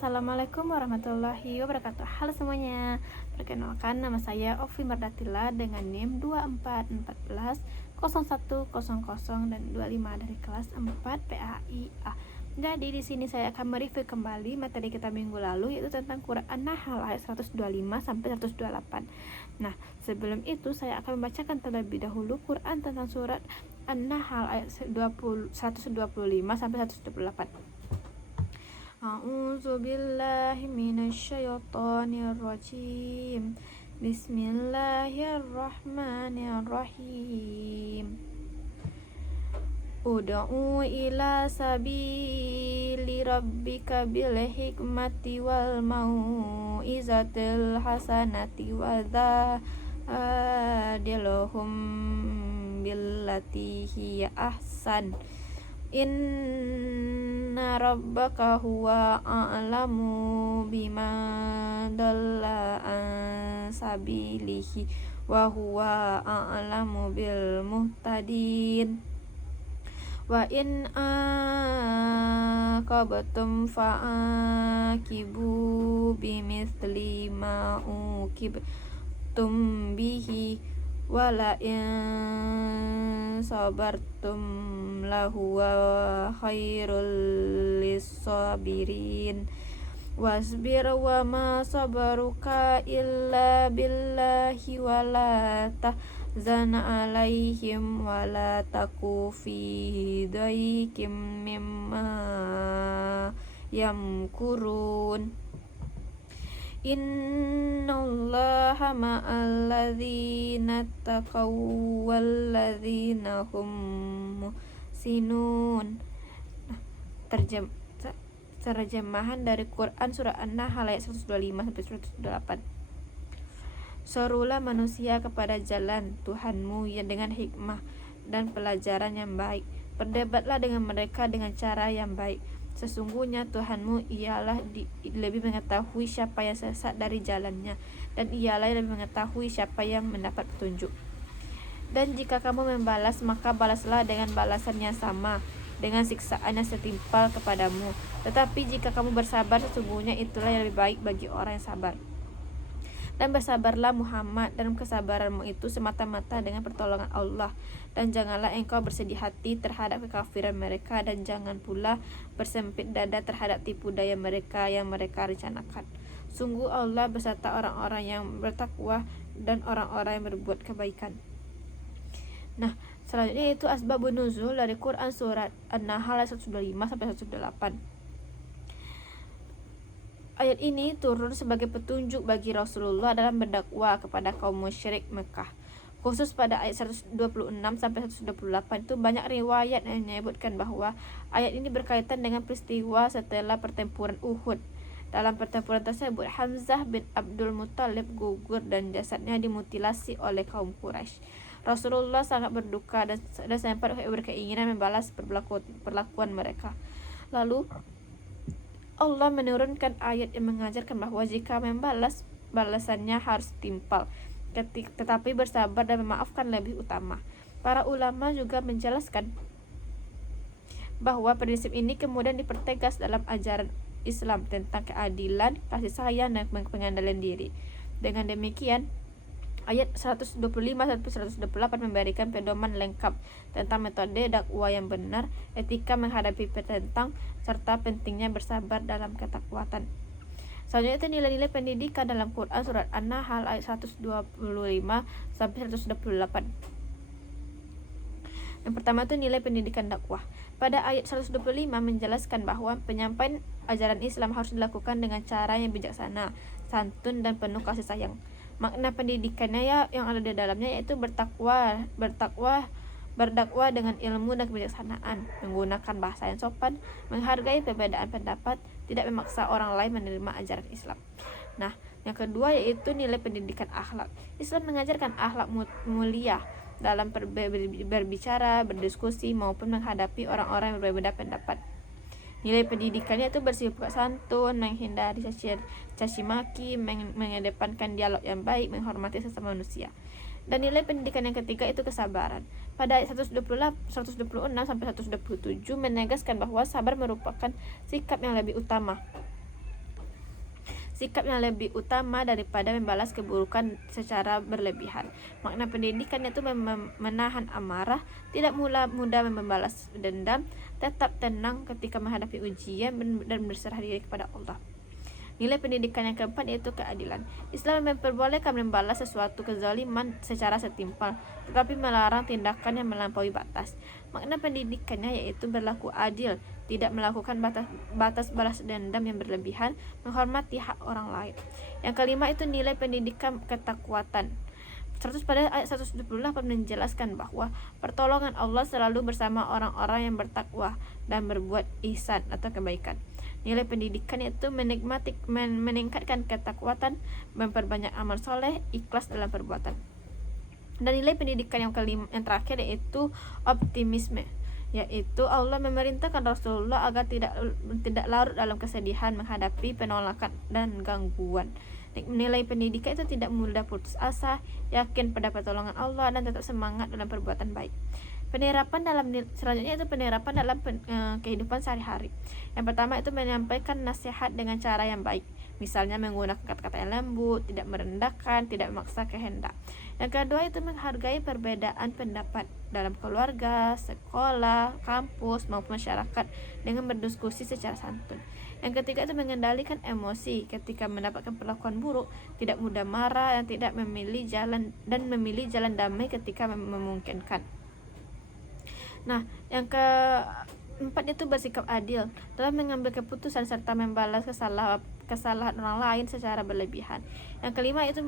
Assalamualaikum warahmatullahi wabarakatuh. Halo semuanya, perkenalkan nama saya Ovi Mardatila dengan NIM 24140100 dan 25 dari kelas 4 PAIA. Jadi di sini saya akan mereview kembali materi kita minggu lalu, yaitu tentang Quran An-Nahl ayat 125 sampai 128. Nah, sebelum itu saya akan membacakan terlebih dahulu Quran tentang surat An-Nahl ayat 125 sampai 128. A'udzu billahi minasyaitonir rajim. Bismillahirrahmanirrahim. Ud'u ila sabili rabbika bil hikmati wal mau'izatil hasanati wa dzadilhum billati hiya ahsan. Inna rabbaka huwa a'lamu bima dalla an sabilihi wa huwa a'lamu bil muhtadin. Wa in aqabtum fa'aqibu bimithli ma uqibtum bihi wala in sabartum lahuwa khairul lissabirin. Wasbir wa ma sabaruka illa billahi wala tahzan alaihim wala taku fi daikim mimma yamkurun. Innallaha ma'al ladzina taqaw wal ladzina hum muhsinun. Terjemahan dari Quran surah An-Nahl ayat 125 sampai 128. Serulah manusia kepada jalan Tuhanmu yang dengan hikmah dan pelajaran yang baik. Berdebatlah dengan mereka dengan cara yang baik. Sesungguhnya Tuhanmu ialah lebih mengetahui siapa yang sesat dari jalannya, dan ialah yang lebih mengetahui siapa yang mendapat petunjuk. Dan jika kamu membalas, maka balaslah dengan balasan yang sama, dengan siksaan yang setimpal kepadamu. Tetapi jika kamu bersabar, sesungguhnya itulah yang lebih baik bagi orang yang sabar. Dan bersabarlah Muhammad, dan kesabaranmu itu semata-mata dengan pertolongan Allah. Dan janganlah engkau bersedih hati terhadap kekafiran mereka, dan jangan pula bersempit dada terhadap tipu daya mereka yang mereka rencanakan. Sungguh Allah beserta orang-orang yang bertakwa dan orang-orang yang berbuat kebaikan. Nah, selanjutnya itu asbabun nuzul dari Quran surat An-Nahl 125 sampai 128. Ayat ini turun sebagai petunjuk bagi Rasulullah dalam berdakwah kepada kaum musyrik Mekah. Khusus pada ayat 126 sampai 128 itu banyak riwayat yang menyebutkan bahwa ayat ini berkaitan dengan peristiwa setelah pertempuran Uhud. Dalam pertempuran tersebut, Hamzah bin Abdul Muthalib gugur dan jasadnya dimutilasi oleh kaum Quraisy. Rasulullah sangat berduka dan sempat berkeinginan membalas perlakuan mereka. Lalu Allah menurunkan ayat yang mengajarkan bahwa jika membalas, balasannya harus timpal, tetapi bersabar dan memaafkan lebih utama. Para ulama juga menjelaskan bahwa prinsip ini kemudian dipertegas dalam ajaran Islam tentang keadilan, kasih sayang, dan pengendalian diri. Dengan demikian, ayat 125 sampai 128 memberikan pedoman lengkap tentang metode dakwah yang benar, etika menghadapi penentang, serta pentingnya bersabar dalam ketakwaan. Selanjutnya itu nilai-nilai pendidikan dalam Quran surat An-Nahl ayat 125 sampai 128. Yang pertama itu nilai pendidikan dakwah. Pada ayat 125 menjelaskan bahwa penyampaian ajaran Islam harus dilakukan dengan cara yang bijaksana, santun, dan penuh kasih sayang. Makna pendidikannya yang ada di dalamnya yaitu berdakwah dengan ilmu dan kebijaksanaan, menggunakan bahasa yang sopan, menghargai perbedaan pendapat, tidak memaksa orang lain menerima ajaran Islam. Nah, yang kedua yaitu nilai pendidikan akhlak. Islam mengajarkan akhlak mulia dalam berbicara, berdiskusi, maupun menghadapi orang-orang yang berbeda pendapat. Nilai pendidikannya itu bersifat santun, menghindari caci maki, mengedepankan dialog yang baik, menghormati sesama manusia. Dan nilai pendidikan yang ketiga itu kesabaran. Pada ayat 126 sampai 127 menegaskan bahwa sabar merupakan sikap yang lebih utama sikap yang lebih utama daripada membalas keburukan secara berlebihan. Makna pendidikan itu menahan amarah, tidak mudah membalas dendam, tetap tenang ketika menghadapi ujian, dan berserah diri kepada Allah. Nilai pendidikan yang keempat yaitu keadilan. Islam memperbolehkan membalas sesuatu kezaliman secara setimpal, tetapi melarang tindakan yang melampaui batas. Makna pendidikannya yaitu berlaku adil, tidak melakukan batas balas dendam yang berlebihan, menghormati hak orang lain. Yang kelima itu nilai pendidikan ketakwatan. Pada ayat 128 menjelaskan bahwa pertolongan Allah selalu bersama orang-orang yang bertakwa dan berbuat ihsan atau kebaikan. Nilai pendidikan itu meningkatkan ketakwatan, memperbanyak amal soleh, ikhlas dalam perbuatan. Dan nilai pendidikan yang terakhir yaitu optimisme, yaitu Allah memerintahkan Rasulullah agar tidak larut dalam kesedihan menghadapi penolakan dan gangguan. Nilai pendidikan itu tidak mudah putus asa, yakin pada pertolongan Allah, dan tetap semangat dalam perbuatan baik. Selanjutnya itu penerapan dalam kehidupan sehari-hari. Yang pertama itu menyampaikan nasihat dengan cara yang baik, misalnya menggunakan kata-kata yang lembut, tidak merendahkan, tidak memaksa kehendak. Yang kedua itu menghargai perbedaan pendapat dalam keluarga, sekolah, kampus maupun masyarakat dengan berdiskusi secara santun. Yang ketiga itu mengendalikan emosi ketika mendapatkan perlakuan buruk, tidak mudah marah, dan memilih jalan damai ketika memungkinkan. Nah, yang keempat itu bersikap adil dalam mengambil keputusan serta membalas kesalahan orang lain secara berlebihan. Yang kelima itu